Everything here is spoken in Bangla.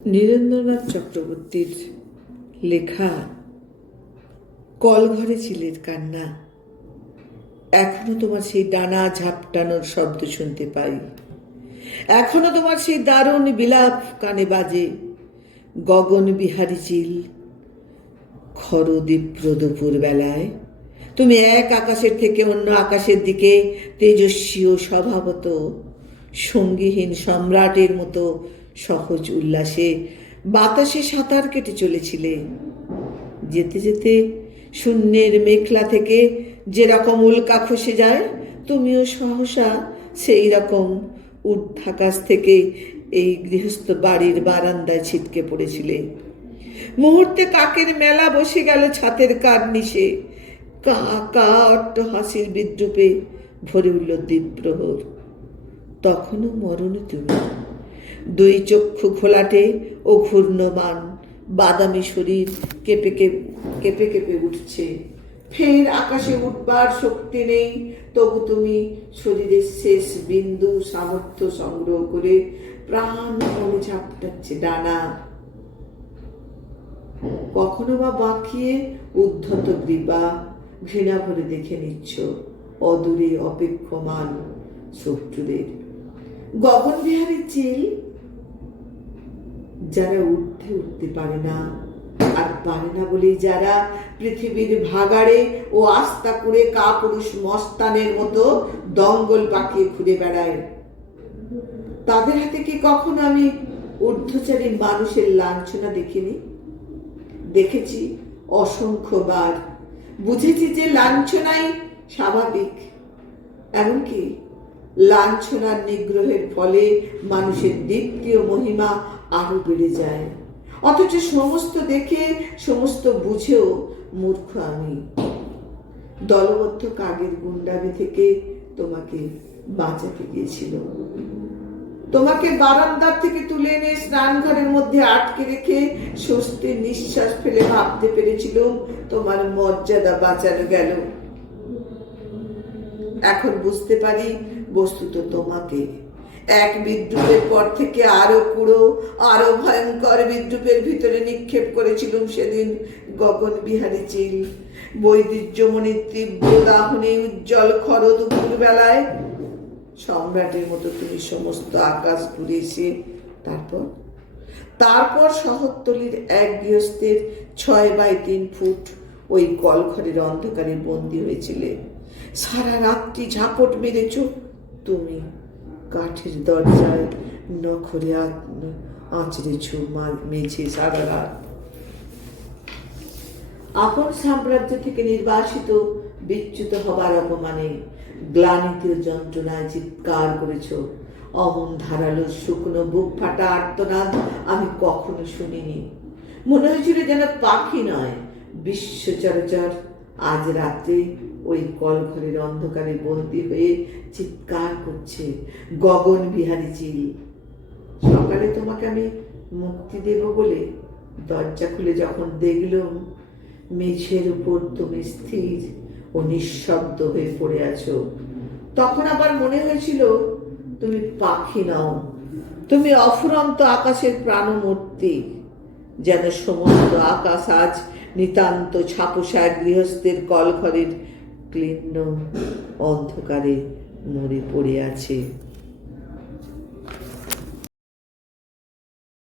নীরেন্দ্রনাথ চক্রবর্তীর লেখা কলঘরে চিলের কান্না। এখনো তোমার সেই ডানা ঝাপটানোর শব্দ শুনতে পাই, এখনো তোমার সেই দারুণ বিলাপ কানে বাজে। গগন বিহারী চিল, খরদীপ্র দুপুর বেলায় তুমি এক আকাশের থেকে অন্য আকাশের দিকে তেজস্বী ও স্বভাবত সঙ্গীহীন সম্রাটের মতো সহজ উল্লাসে বাতাসে সাঁতার কেটে চলেছিলে। যেতে যেতে শূন্যের মেখলা থেকে যেরকম উল্কা খসে যায়, তুমিও সহসা সেই রকম ঊর্ধ্বাকাশ থেকে এই গৃহস্থ বাড়ির বারান্দায় ছিটকে পড়েছিলে। মুহূর্তে কাকের মেলা বসে গেল ছাতের কার্নিশে। কা কা অট্ট হাসির বিদ্রুপে ভরে উঠল দ্বীপ্রহর। তখনও মরণে তুমি, দুই চক্ষু ঘোলাটে ও ঘূর্ণমান, বাদামি শরীর কেঁপে কেঁপে কেঁপে উঠছে। ফের আকাশে উঠবার শক্তি নেই, তবু তুমি শরীরের শেষ বিন্দু সামর্থ্য সংগ্রহ করে প্রাণ মনে ঝাপটাচ্ছে ডানা। কখনো বা বাঁকিয়ে উদ্ধত গ্রীবা ঘৃণা ভরে দেখে নিচ্ছ অদূরে অপেক্ষমান শত্রুদের। গগনবিহারী চিল, যারা উঠতে পারে না, আর পারে না বলেই যারা পৃথিবীর ভাগাড়ে ও আস্থা করে কাপুরুষ মস্তানের মতো দঙ্গল পাকিয়ে ঘুরে বেড়ায়, তাদের হাতে কি কখনো আমি ঊর্ধ্বচারী মানুষের লাঞ্ছনা দেখিনি? দেখেছি অসংখ্যবার, বুঝেছি যে লাঞ্ছনাই স্বাভাবিক। এমনকি লাঞ্ছনার নিগ্রহের ফলে মানুষের দ্বিতীয় মহিমা আরো বেড়ে যায়। অথচ সমস্ত দেখে সমস্ত বুঝেও মূর্খ আমি। দলবদ্ধ কাগের গুন্ডামি থেকে তোমাকে বাঁচাতে গিয়েছিল। তোমাকে বারান্দার থেকে তুলে এনে স্নানঘরের মধ্যে আটকে রেখে স্বস্তির নিঃশ্বাস ফেলে ভাবতে পেরেছিল তোমার মর্যাদা বাঁচানো গেল। এখন বুঝতে পারি বস্তুত তোমাকে এক বিদ্রুপের পর থেকে আরো কুড়ো, আরো ভয়ঙ্কর বিদ্রুপের ভিতরে নিক্ষেপ করেছিলুম সেদিন গগন বিহারী চিল। বৈদিহ্যমণির তীব্র দাহনে উজ্জ্বল খর দুপুর বেলায় সম্রাটের মতো তুমি সমস্ত আকাশ ঘুরে এসে তারপর শহরতলির এক গৃহস্থের 6x3 ফুট ওই কলঘরের অন্ধকারে বন্দী হয়েছিলে। সারা রাত্রি ঝাপট মেরেছ তুমি, কাঠের দরজায় নখরে আঁচড়েছ মেঝে সারা রাত। আপন সাম্রাজ্য থেকে নির্বাসিত বিচ্যুত হবার অপমানে গ্লানিতে যন্ত্রণায় চিৎকার করেছ। অমন ধারালো শুকনো বুক ফাটা আর্তনাদ আমি কখনো শুনিনি। মনে হয়েছিল যেন পাখি নয়, বিশ্ব চরাচর আজ রাত্রে ওই কলঘরের অন্ধকারে বন্দী হয়ে চিৎকার করছে গগন বিহারী চিল। সকালে তোমাকে আমি মুক্তি দেব বলে দরজা খুলে যখন দেখলাম মেঝের উপর তুমি স্থির ও নিঃশব্দ হয়ে পড়ে আছো, তখন আবার মনে হয়েছিল তুমি পাখি নও, তুমি অফুরন্ত আকাশের প্রাণমূর্তি। যেন সমস্ত আকাশ আজ নিতান্ত ছাপোষা গৃহস্থের কলঘরের ক্লিন্ন অন্ধকারে মরে পড়ে আছে।